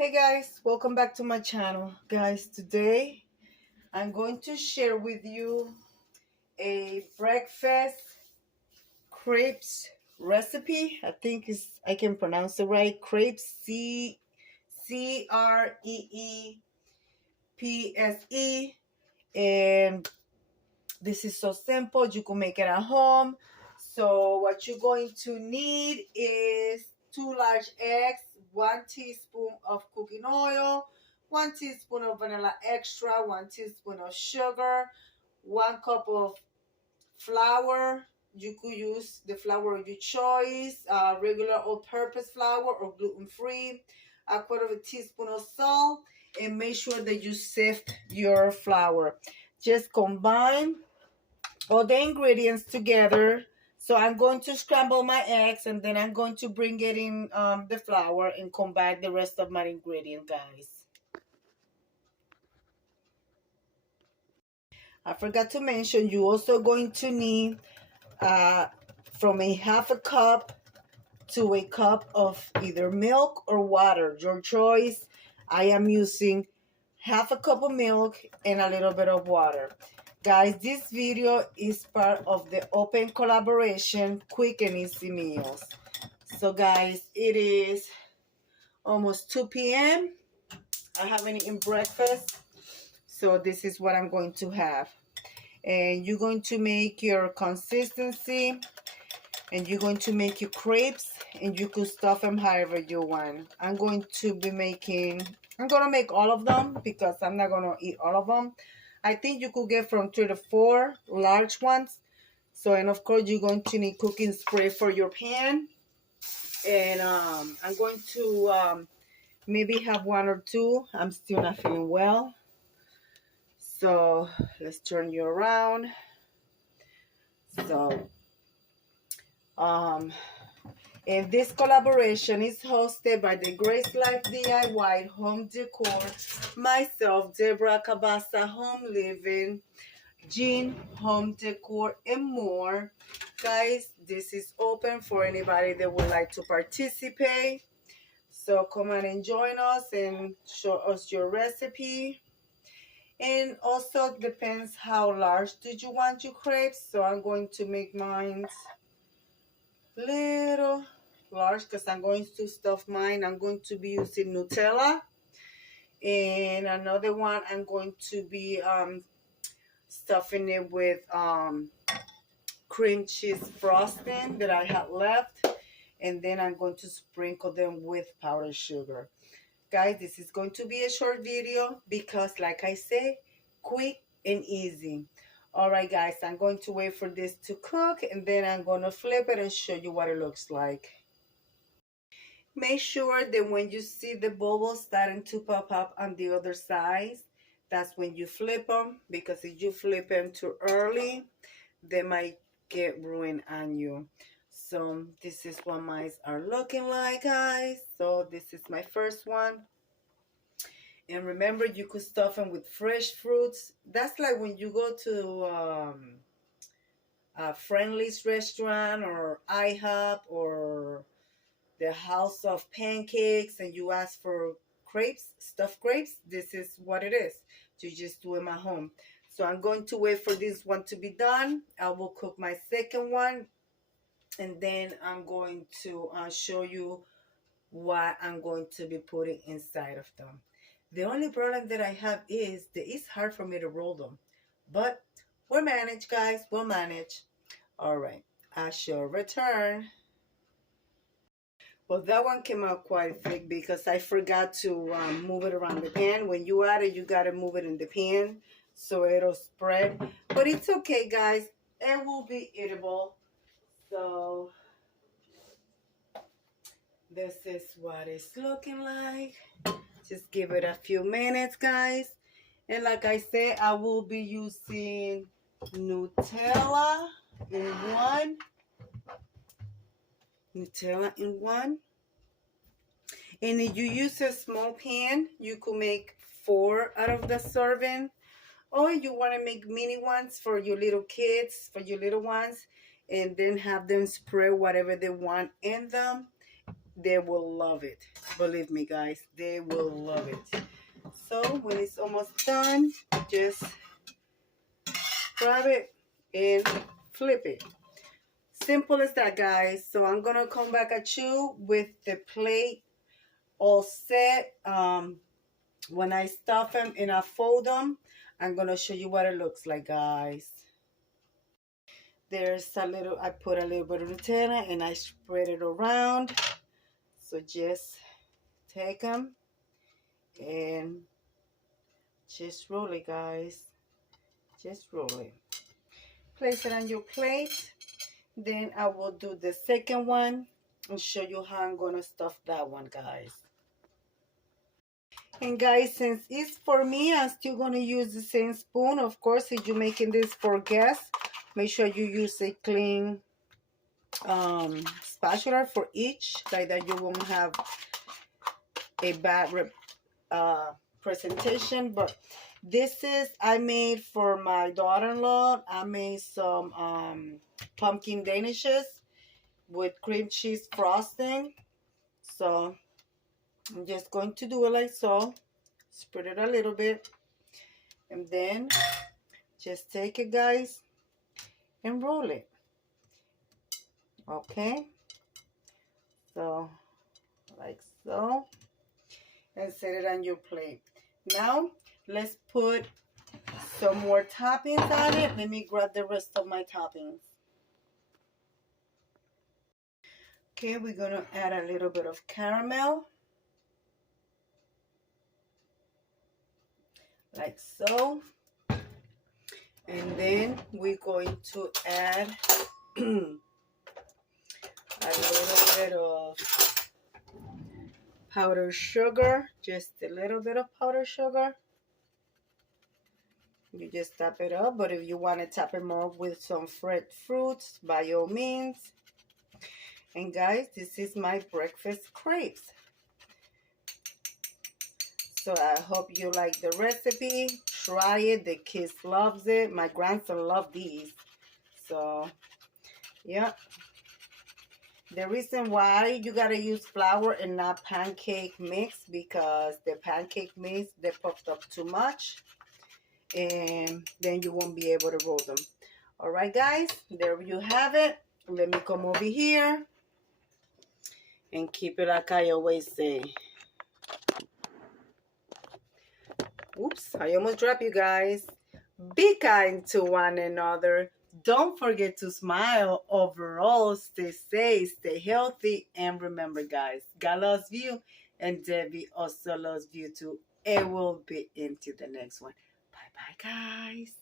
Hey guys, welcome back to my channel. Guys, today I'm going to share with you a breakfast crepes recipe. I can pronounce it right. Crepes, Crepes. And this is so simple. You can make it at home. So what you're going to need is 2 large eggs, 1 teaspoon of cooking oil, 1 teaspoon of vanilla extra, 1 teaspoon of sugar, 1 cup of flour. You could use the flour of your choice, regular all-purpose flour or gluten-free, a quarter of a teaspoon of salt, and make sure that you sift your flour. Just combine all the ingredients together. So I'm going to scramble my eggs, and then I'm going to bring it in the flour and combine the rest of my ingredient, guys. I forgot to mention, you're also going to need from a half a cup to a cup of either milk or water, your choice. I am using half a cup of milk and a little bit of water. Guys, this video is part of the open collaboration Quick and Easy Meals. So guys, it is almost 2 p.m. I haven't eaten breakfast, so this is what I'm going to have. And you're going to make your consistency, and you're going to make your crepes, and you could stuff them however you want. I'm going to make all of them because I'm not going to eat all of them. I think you could get from 3 to 4 large ones. So, and of course, you're going to need cooking spray for your pan. And I'm going to maybe have 1 or 2. I'm still not feeling well. So, let's turn you around. So, and this collaboration is hosted by the Grace Life DIY Home Decor, myself, Deborah Cabasa Home Living, Jean Home Decor, and more. Guys, this is open for anybody that would like to participate. So come on and join us and show us your recipe. And also depends how large did you want your crepes. So I'm going to make mine little large because I'm going to stuff mine. I'm going to be using Nutella, and another one I'm going to be stuffing it with cream cheese frosting that I had left, and then I'm going to sprinkle them with powdered sugar. Guys, this is going to be a short video because, like I say, quick and easy. All right, guys, I'm going to wait for this to cook, and then I'm going to flip it and show you what it looks like. Make sure that when you see the bubbles starting to pop up on the other side, that's when you flip them, because if you flip them too early, they might get ruined on you. So this is what mine are looking like, guys. So this is my first one. And remember, you could stuff them with fresh fruits. That's like when you go to a Friendly's restaurant or IHOP or the House of Pancakes, and you ask for crepes, stuffed crepes. This is what it is. You just do them at home. So I'm going to wait for this one to be done. I will cook my second one, and then I'm going to show you what I'm going to be putting inside of them. The only problem that I have is that it's hard for me to roll them. But we'll manage, guys. We'll manage. All right. I shall return. Well, that one came out quite thick because I forgot to move it around the pan. When you add it, you got to move it in the pan so it'll spread. But it's okay, guys. It will be eatable. So this is what it's looking like. Just give it a few minutes, guys. And like I said, I will be using Nutella in one. Nutella in one. And if you use a small pan, you could make 4 out of the serving. Or you want to make mini ones for your little kids, for your little ones, and then have them spread whatever they want in them. they will love it. Believe me, guys, they will love it. So when it's almost done, just grab it and flip it. Simple as that, guys. So I'm gonna come back at you with the plate all set. When I stuff them and I fold them, I'm gonna show you what it looks like, guys. There's a little, I put a little bit of Nutella and I spread it around. So just take them and just roll it, guys. Just roll it. Place it on your plate. Then I will do the second one and show you how I'm gonna stuff that one, guys. And guys, since it's for me, I'm still gonna use the same spoon. Of course, if you're making this for guests, make sure you use a clean spatula for each, like that you won't have a bad presentation. But this is, I made for my daughter-in-law. I made some pumpkin danishes with cream cheese frosting. So I'm just going to do it like so. Spread it a little bit. And then just take it, guys, and roll it. Okay. So, like so. And set it on your plate. Now, let's put some more toppings on it. Let me grab the rest of my toppings. Okay, we're going to add a little bit of caramel. Like so. And then we're going to add a little bit of powdered sugar. Just a little bit of powdered sugar. You just tap it up, but if you want to tap it more with some fresh fruits, by all means. And guys, this is my breakfast crepes. So I hope you like the recipe. Try it. The kids loves it. My grandson loved these. So, yeah. The reason why you gotta use flour and not pancake mix, because the pancake mix, they puffed up too much. And then you won't be able to roll them. All right, guys. There you have it. Let me come over here and keep it like I always say. Oops, I almost dropped you guys. Be kind to one another. Don't forget to smile. Overall, stay safe, stay healthy, and remember, guys, God loves you, and Debbie also loves you too. And we'll be into the next one. Bye-bye, guys.